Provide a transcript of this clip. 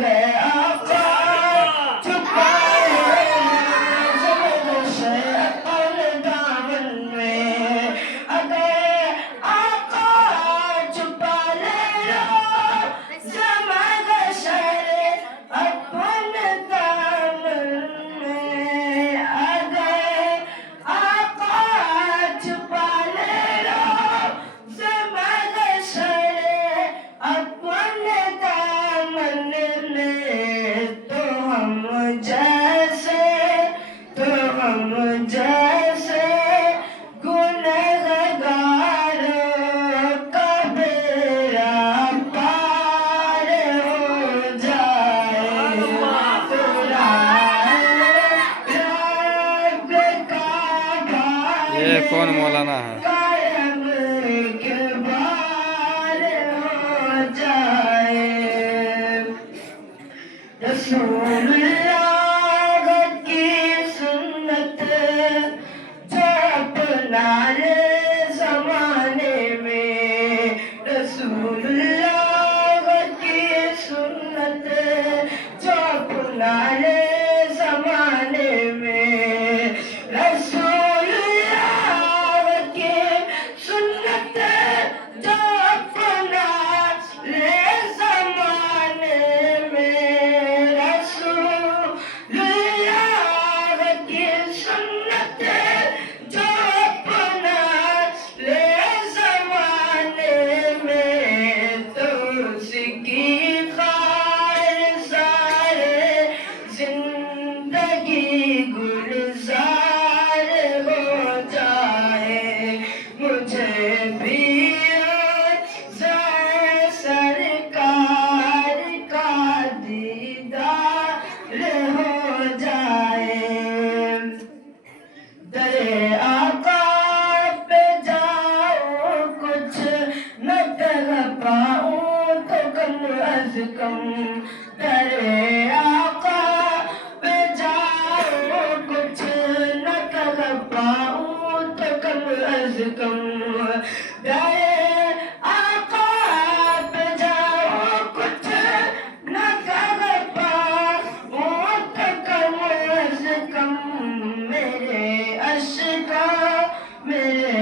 गए आका छुपाए से अपने दामन में आ गए आका छुपा ले लो समझ शरे अपने दामन में आ गए आका छुपा ले लो समझ शरे अपने दामन में तो हम जैसे गुनहगार का बेड़ा पार हो जाए तो रब का ये कौन मौलाना है? कायम के बार हो जाए रसूलुल्लाह की सुन्नत जो अपना ले ज़माने में रसूलुल्लाह की सुन्नत जो अपना ले ज़माने में रसूलुल्लाह की सुन्नत जो अपना ले ज़माने में रसूलुल्लाह की सुन्नत जो अपना ले ज़माने में तो उसकी ख़ारिज़ाए ज़िंदगी गुलज़ार हो जाए मुझे भी सरकार का दीदार हो जाए दरे आका पे जाओ कुछ न कर पाऊँ तो कम अज कम दरे आका पे जाओ कुछ न कर पाऊँ तो कम अज कम दरे आका पे जाओ कुछ न कर पाऊँ तो कम अज कम मेरे अश्का मेरे